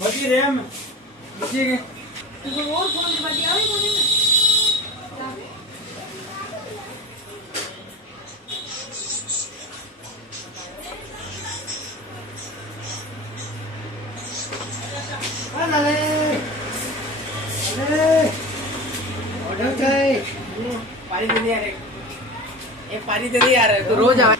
बची रैम बची के तो और फोन के बची आई बोले ना अरे अरे ऑर्डर चाहिए पानी दे दे यार, ये पानी दे दे यार, तू रोज आ